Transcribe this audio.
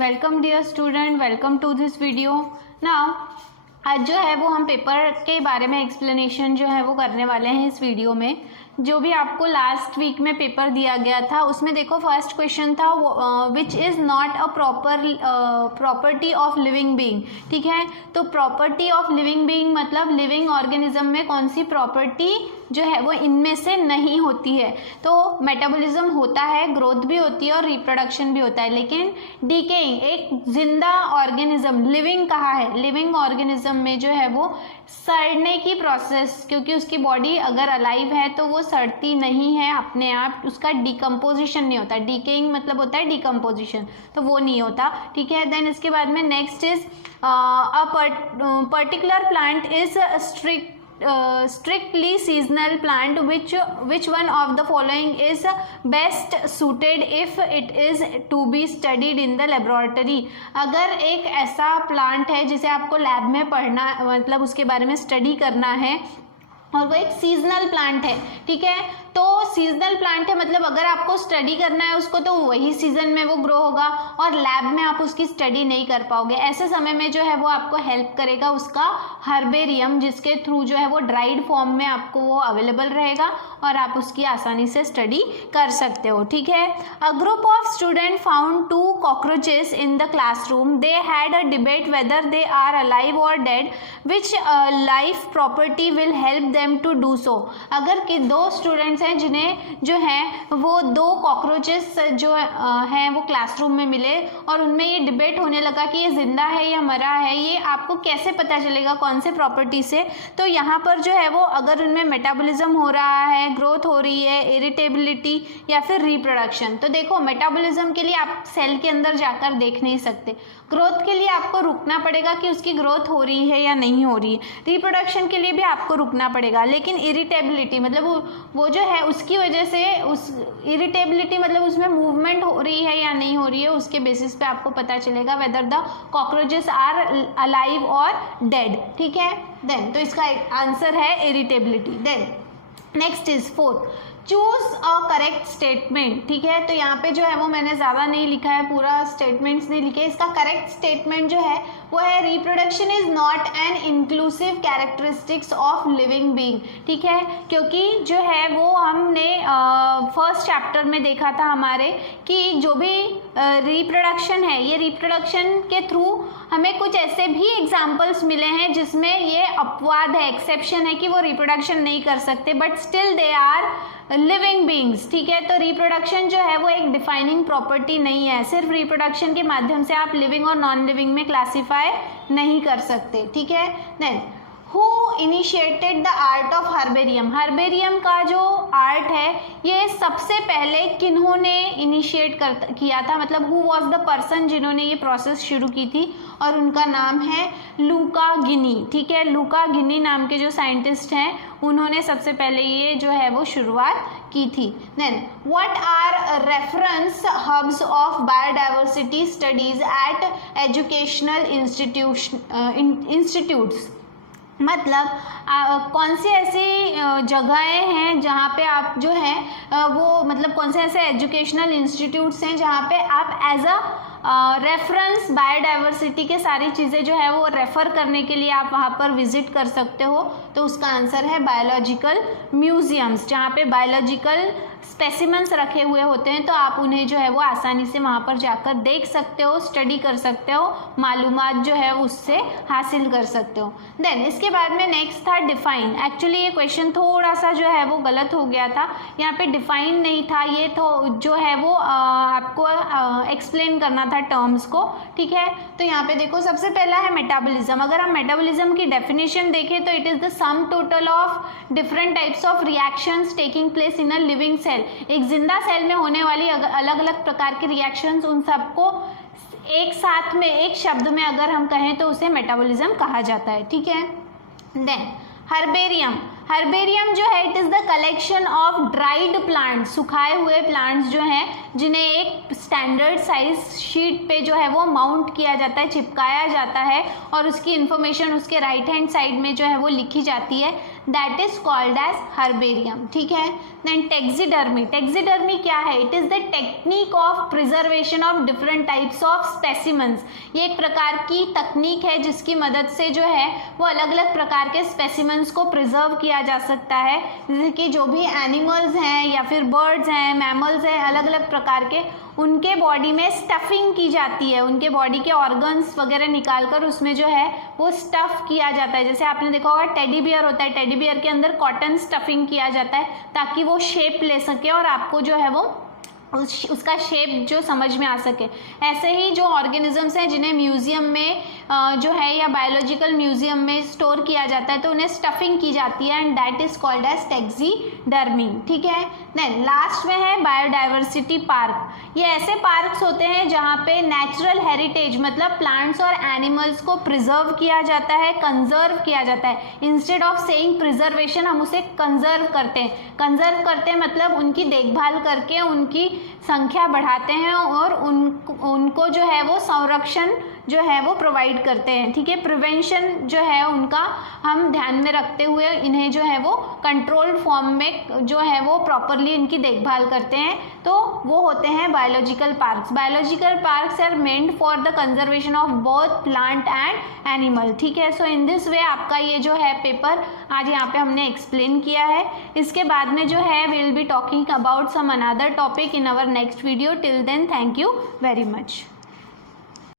Welcome dear student, welcome to this video. Now आज जो है वो हम पेपर के बारे में एक्सप्लेनेशन जो है वो करने वाले हैं इस वीडियो में। जो भी आपको लास्ट वीक में पेपर दिया गया था उसमें देखो फर्स्ट क्वेश्चन था which is not a property of living being. ठीक है, तो प्रॉपर्टी ऑफ लिविंग बीइंग मतलब लिविंग ऑर्गेनिज्म में कौन सी प्रॉपर्टी जो है वो इनमें से नहीं होती है। तो मेटाबॉलिज्म होता है, ग्रोथ भी होती है और रिप्रोडक्शन भी होता है, लेकिन डीकेइंग एक जिंदा ऑर्गेनिज्म, लिविंग कहा है, लिविंग ऑर्गेनिज्म में जो है वो सड़ने की प्रोसेस, क्योंकि उसकी बॉडी अगर अलाइव है तो वो सड़ती नहीं है अपने आप, उसका डिकम्पोजिशन नहीं होता। डीकेइंग मतलब होता है डिकम्पोजिशन, तो वो नहीं होता। ठीक है, देन इसके बाद में next is a particular plant is strictly seasonal plant, which one of the following is best suited if it is to be studied in the laboratory। अगर एक ऐसा प्लांट है जिसे आपको लैब में पढ़ना मतलब उसके बारे में स्टडी करना है और वो एक सीजनल प्लांट है, ठीक है, तो सीजनल प्लांट है मतलब अगर आपको स्टडी करना है उसको तो वही सीजन में वो ग्रो होगा और लैब में आप उसकी स्टडी नहीं कर पाओगे। ऐसे समय में जो है वो आपको हेल्प करेगा उसका हर्बेरियम, जिसके थ्रू जो है वो ड्राइड फॉर्म में आपको वो अवेलेबल रहेगा और आप उसकी आसानी से स्टडी कर सकते हो। ठीक है, a group of student found 2 cockroaches in the classroom. They had a debate whether they are alive और dead, which life property will help them to do so. अगर कि 2 स्टूडेंट्स हैं जिन्हें जो है वो 2 कॉकरोचेस जो हैं वो क्लासरूम में मिले और उनमें ये डिबेट होने लगा कि ये जिंदा है या मरा है, ये आपको कैसे पता चलेगा, कौन से प्रॉपर्टी से। तो यहाँ पर जो है वो अगर उनमें मेटाबॉलिज्म हो रहा है, ग्रोथ हो रही है, इरिटेबिलिटी या फिर रिप्रोडक्शन। तो देखो मेटाबॉलिज्म के लिए आप सेल के अंदर जाकर देख नहीं सकते, ग्रोथ के लिए आपको रुकना पड़ेगा कि उसकी ग्रोथ हो रही है या नहीं हो रही है, रिप्रोडक्शन के लिए भी आपको रुकना पड़ेगा, लेकिन इरिटेबिलिटी मतलब वो जो है उसकी वजह से उस इरिटेबिलिटी मतलब उसमें मूवमेंट हो रही है या नहीं हो रही है, उसके बेसिस पे आपको पता चलेगा whether the cockroaches are alive और डेड। ठीक है, देन तो इसका आंसर है irritability. Then next is 4th, choose a correct statement. ठीक है, तो यहाँ पे जो है वो मैंने ज़्यादा नहीं लिखा है, पूरा स्टेटमेंट्स नहीं लिखे। इसका करेक्ट स्टेटमेंट जो है वो है reproduction is not an inclusive characteristics of living being. ठीक है, क्योंकि जो है वो हमने फर्स्ट चैप्टर में देखा था हमारे कि जो भी रिप्रोडक्शन है, ये रिप्रोडक्शन के थ्रू हमें कुछ ऐसे भी एग्जाम्पल्स मिले हैं जिसमें ये अपवाद है, एक्सेप्शन है कि वो रिप्रोडक्शन नहीं कर सकते, but still they are living beings. ठीक है, तो रिप्रोडक्शन जो है वो एक डिफाइनिंग प्रॉपर्टी नहीं है, सिर्फ रिप्रोडक्शन के माध्यम से आप लिविंग और नॉन लिविंग में क्लासीफाई नहीं कर सकते। ठीक है, then who initiated the art of herbarium. Herbarium का जो आर्ट है ये सबसे पहले किन्होंने इनिशिएट किया था, मतलब हु वॉज द पर्सन जिन्होंने ये प्रोसेस शुरू की थी, और उनका नाम है लूका गिनी। ठीक है, लूका गिनी नाम के जो साइंटिस्ट हैं उन्होंने सबसे पहले ये जो है वो शुरुआत की थी। Then what are reference hubs of biodiversity studies at educational institutes. मतलब कौन सी ऐसी जगहें हैं जहाँ पे आप जो है वो मतलब कौन से ऐसे एजुकेशनल इंस्टीट्यूट्स हैं जहाँ पे आप एज अ रेफरेंस बायोडाइवर्सिटी के सारी चीज़ें जो है वो रेफ़र करने के लिए आप वहाँ पर विजिट कर सकते हो। तो उसका आंसर है बायोलॉजिकल म्यूजियम्स, जहाँ पे बायोलॉजिकल स्पेसिमेंट्स रखे हुए होते हैं, तो आप उन्हें जो है वो आसानी से वहाँ पर जाकर देख सकते हो, स्टडी कर सकते हो, मालूमात जो है उससे हासिल कर सकते हो। देन इसके बाद में नेक्स्ट था डिफाइन। एक्चुअली ये क्वेश्चन थोड़ा सा जो है वो गलत हो गया था, यहाँ पे डिफाइन नहीं था, ये तो जो है वो आपको एक्सप्लेन करना था टर्म्स को। ठीक है, तो यहाँ पे देखो सबसे पहला है मेटाबॉलिज्म। अगर हम मेटाबॉलिज्म की डेफिनेशन देखें तो it is the sum total of different types of reactions taking place in a living cell. एक जिंदा सेल में होने वाली अलग अलग प्रकार के रिएक्शंस, उन सबको एक साथ में एक शब्द में अगर हम कहें तो उसे मेटाबॉलिज्म कहा जाता है। ठीक है, देन हर्बेरियम। हर्बेरियम जो है it is the collection of dried plants, सुखाए हुए प्लांट्स जो हैं जिन्हें एक स्टैंडर्ड साइज शीट पे जो है वो माउंट किया जाता है, चिपकाया जाता है और उसकी इन्फॉर्मेशन उसके राइट हैंड साइड में जो है वो लिखी जाती है, that is called as herbarium. ठीक है, देन टैक्सीडर्मी, टैक्सीडर्मी क्या है? It is the technique of preservation of different types of specimens. ये एक प्रकार की तकनीक है जिसकी मदद से जो है वो अलग अलग प्रकार के स्पेसिमेंस को प्रिजर्व किया जा सकता है, जैसे कि जो भी एनिमल्स हैं या फिर बर्ड्स हैं, मैमल्स हैं, अलग अलग प्रकार के, उनके बॉडी में स्टफिंग की जाती है, उनके बॉडी के ऑर्गन्स वगैरह निकाल कर उसमें जो है वो स्टफ किया जाता है। जैसे आपने देखा होगा टेडी बियर होता है, टेडी बियर के अंदर कॉटन स्टफिंग किया जाता है ताकि वो शेप ले सके और आपको जो है वो उसका शेप जो समझ में आ सके। ऐसे ही जो ऑर्गेनिजम्स हैं जिन्हें म्यूजियम में जो है या बायोलॉजिकल म्यूजियम में स्टोर किया जाता है तो उन्हें स्टफिंग की जाती है and that is called as taxidermy. ठीक है, देन लास्ट में है बायोडाइवर्सिटी पार्क। ये ऐसे पार्क्स होते हैं जहाँ पे नेचुरल हेरिटेज मतलब प्लांट्स और एनिमल्स को प्रिजर्व किया जाता है, कंजर्व किया जाता है। इंस्टेड ऑफ सेइंग प्रिजर्वेशन हम उसे कंजर्व करते हैं। कंजर्व करते हैं मतलब उनकी देखभाल करके उनकी संख्या बढ़ाते हैं और उनको जो है वो संरक्षण जो है वो प्रोवाइड करते हैं। ठीक है, प्रिवेंशन जो है उनका हम ध्यान में रखते हुए इन्हें जो है वो कंट्रोल्ड फॉर्म में जो है वो प्रॉपरली इनकी देखभाल करते हैं, तो वो होते हैं biological parks. Biological parks are meant for the conservation of both plant and animal. ठीक है, सो इन दिस वे आपका ये जो है पेपर आज यहाँ पे हमने एक्सप्लेन किया है। इसके बाद में जो है we will be talking about some another topic in our next video. Till then thank you very much.